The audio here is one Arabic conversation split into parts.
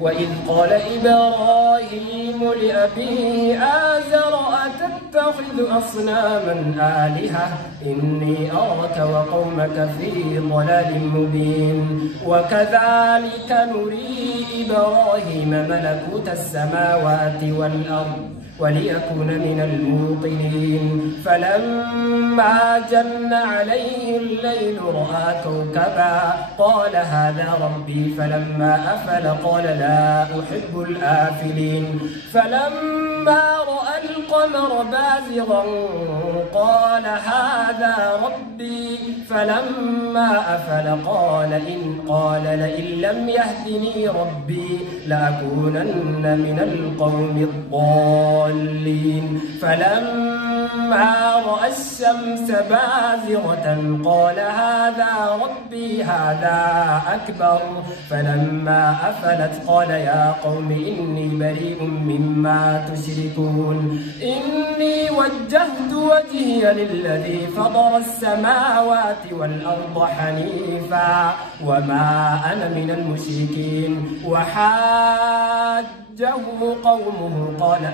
وإذ قال إبراهيم لأبيه آزر أتتخذ أصناما آلهة إني أراك وقومك في ضلال مبين وكذلك نري إبراهيم ملكوت السماوات والأرض وليكون من الموقنين فلما جن عليه الليل رأى كوكبا قال هذا ربي فلما أفل قال لا أحب الآفلين فلما رأى القمر بازغا قال هذا ربي فلما أفل قال لئن لم يهدني ربي لأكونن من القوم الضالين فلما رأى الشمس بازغة قال هذا ربي هذا أكبر فلما أفلت قال يا قوم إني بريء مما تشركون إني وجهت وجهي للذي فطر السماوات والأرض حنيفا وما أنا من المشركين وحاجه قومه قال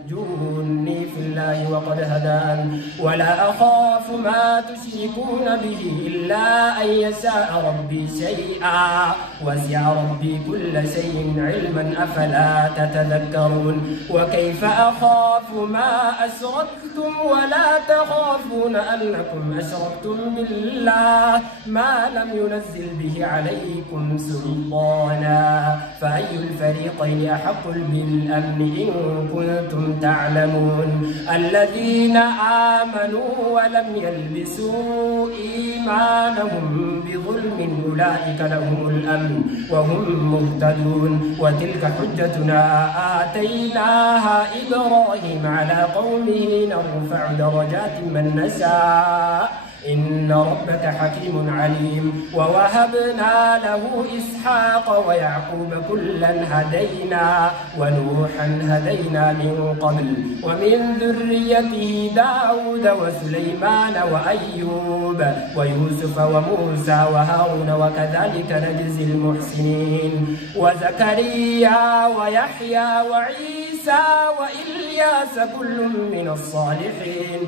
أتحاجوني في الله وقد هدان ولا أخاف ما تشركون به إلا أن يشاء ربي شيئا وسع ربي كل شيء علما أفلا تتذكرون وكيف أخاف ما أشركتم ولا تخافون أنكم أشركتم بالله ما لم ينزل به عليكم سلطانا فأي الفريقين أحق بالأمن إن كنتم تعلمون الذين آمنوا ولم يلبسوا إيمانهم بظلم أولئك لهم الأمن وهم مهتدون وتلك حجتنا آتيناها إبراهيم على قومه نرفع درجات من نشاء إن ربك حكيم عليم ووهبنا له إسحاق ويعقوب كلا هدينا ونوحا هدينا من قبل ومن ذريته داود وسليمان وأيوب ويوسف وموسى وهارون وكذلك نجزي المحسنين وزكريا ويحيى وعيسى وإلياس كل من الصالحين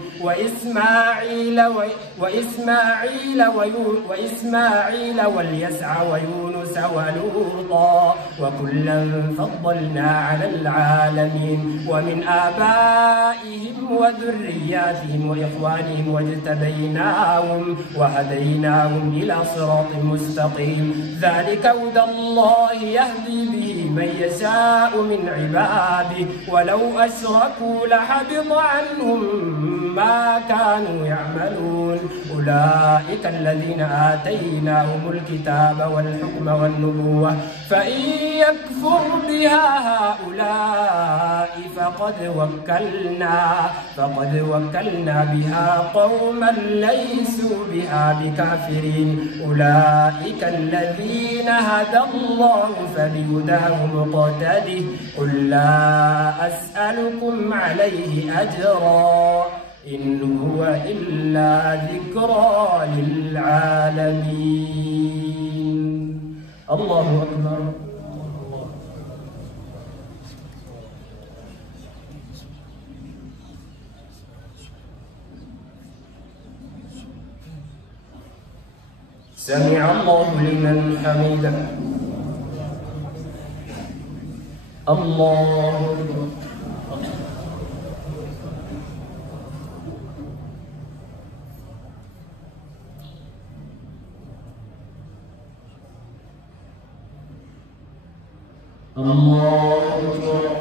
وإسماعيل واليسع ويونس ولوطا وكلا فضلنا على العالمين ومن آبائهم وذرياتهم وإخوانهم واجتبيناهم وهديناهم إلى صراط مستقيم ذلك هدى الله يهدي به من يشاء من عباده ولو أشركوا لحبط عنهم ما كانوا يعملون أولئك الذين آتيناهم الكتاب والحكم والنبوة فإن يكفر بها هؤلاء فقد وكلنا بها قوما ليسوا بها بكافرين أولئك الذين هدى الله فبهداه مقتده قل لا أسألكم عليه أجرا إن هو إلا ذكرى للعالمين الله أكبر سمع الله لمن حمده الله أكبر الله أكبر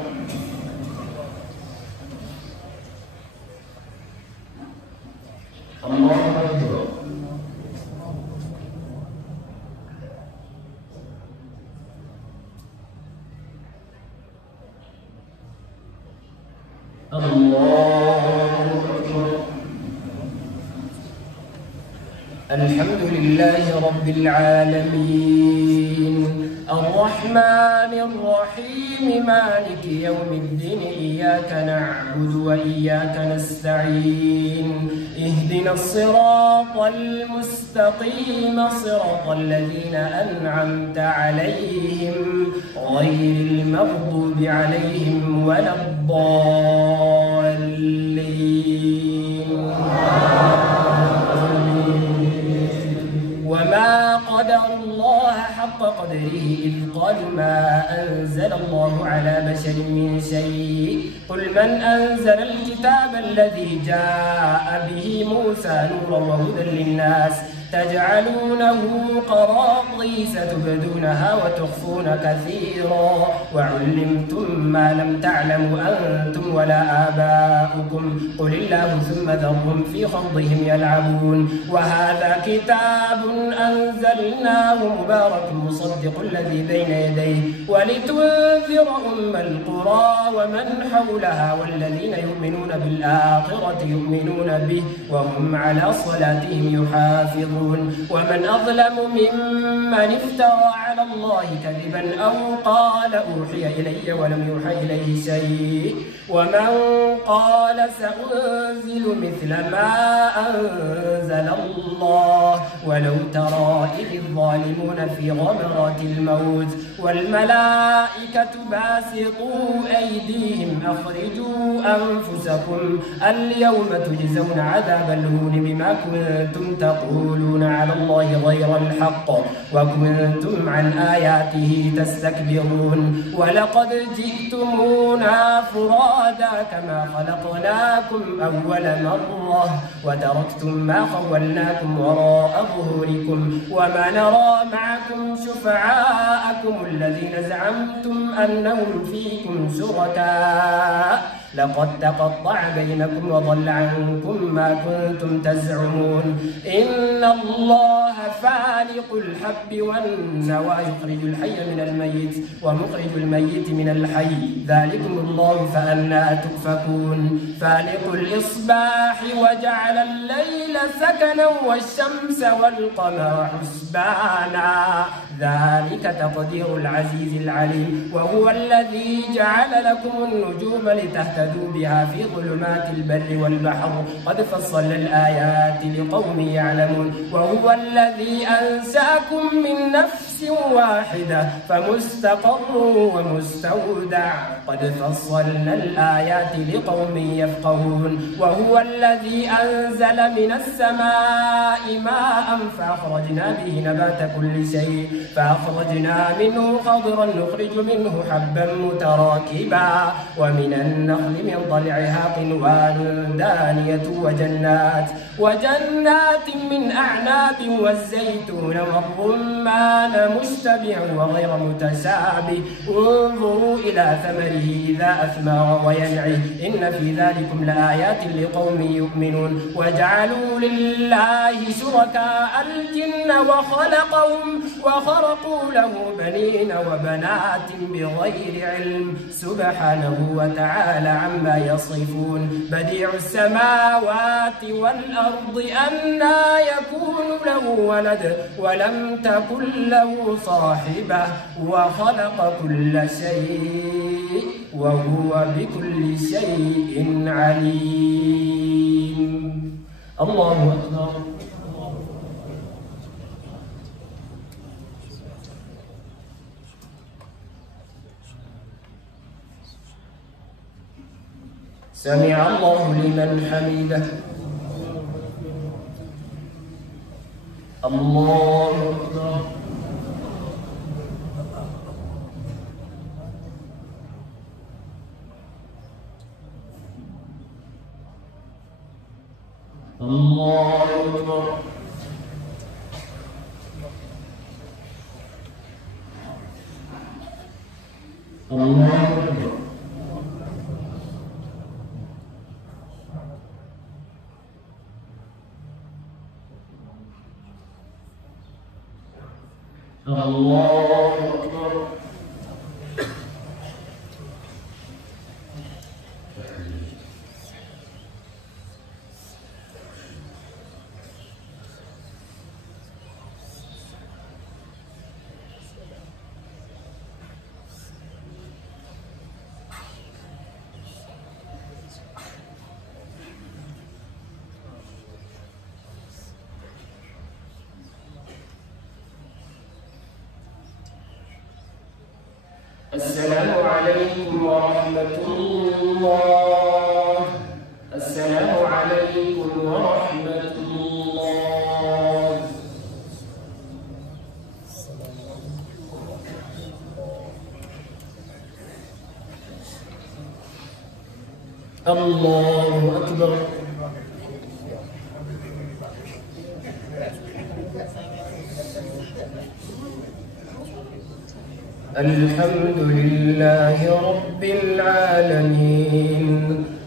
الله أكبر الله أكبر الحمد الحمد لله رب العالمين الرحمن الرحيم مالك يوم الدين إياك نعبد وإياك نستعين اهدنا الصراط المستقيم صراط الذين أنعمت عليهم غير المغضوب عليهم ولا الضالين وما قدر الله حق قدره إذ قالوا ما أنزل الله على بشر من شيء قل من أنزل الكتاب الذي جاء به موسى نورا وهدى للناس تجعلونه قراطيس تبدونها وتخفون كثيرا وعلمتم ما لم تعلموا أنتم ولا آباؤكم قل الله ثم ذرهم في خوضهم يلعبون وهذا كتاب أنزلناه مبارك مصدق الذي بين يديه ولتنذر أم القرى ومن حولها والذين يؤمنون بالآخرة يؤمنون به وهم على صلاتهم يحافظون ومن أظلم ممن افترى على الله كذبا أو قال أوحي إلي ولم يوحى إليه شيء ومن قال سأنزل مثل ما أنزل الله ولو ترى إذ الظالمون في غمرات الموت والملائكة باسطوا أيديهم أخرجوا أنفسكم اليوم تجزون عذاب الهون بما كنتم تقولون على الله غير الحق وكنتم عن آياته تستكبرون ولقد جئتمونا فرادا كما خلقناكم أول مرة وتركتم ما خولناكم وراء ظهوركم وما نرى معكم شفعاءكم الذين زعمتم أنهم فيكم شركاء لقد تقطع بينكم وضل عنكم ما كنتم تزعمون إن الله فالق الحب والنوى يخرج الحي من الميت ومخرج الميت من الحي ذلكم الله فأنى تؤفكون فالق الإصباح وجعل الليل سكنا والشمس والقمر حسبانا ذلك تقدير العزيز العليم وهو الذي جعل لكم النجوم لتهتدوا بها في ظلمات البر والبحر قد فصلنا الآيات لقوم يعلمون وهو الذي أنشأكم من نفس واحدة فمستقر ومستودع قد فصلنا الآيات لقوم يفقهون وهو الذي أنزل من السماء ماء فأخرجنا به نبات كل شيء فأخرجنا منه خضرا نخرج منه حبا متراكبا ومن النخل من طلعها قنوان دانية وجنات من أعناب والزيتون والرمان مشتبه وغير متشابه انظروا إلى ثمره إذا أثمر وينعي إن في ذلكم لآيات لقوم يؤمنون وجعلوا لله شركاء الجن وخرقوا له بنين وبنات بغير علم سبحانه وتعالى عما يصفون بديع السماوات والأرض أنى يكون له ولد ولم تكن له صاحبة وخلق كل شيء وهو بكل شيء عليم الله أكبر سمع الله لمن حمده الله أكبر الله أكبر الله أكبر الله أكبر السلام عليكم ورحمة الله. السلام عليكم ورحمة الله. الله أكبر. الحمد لله رب العالمين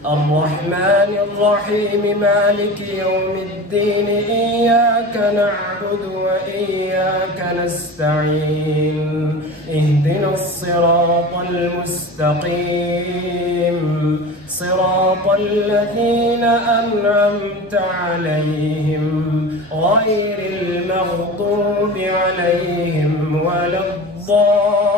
الرحمن الرحيم مالك يوم الدين إياك نعبد وإياك نستعين اهدنا الصراط المستقيم صراط الذين أنعمت عليهم غير المغضوب عليهم ولا الضالين.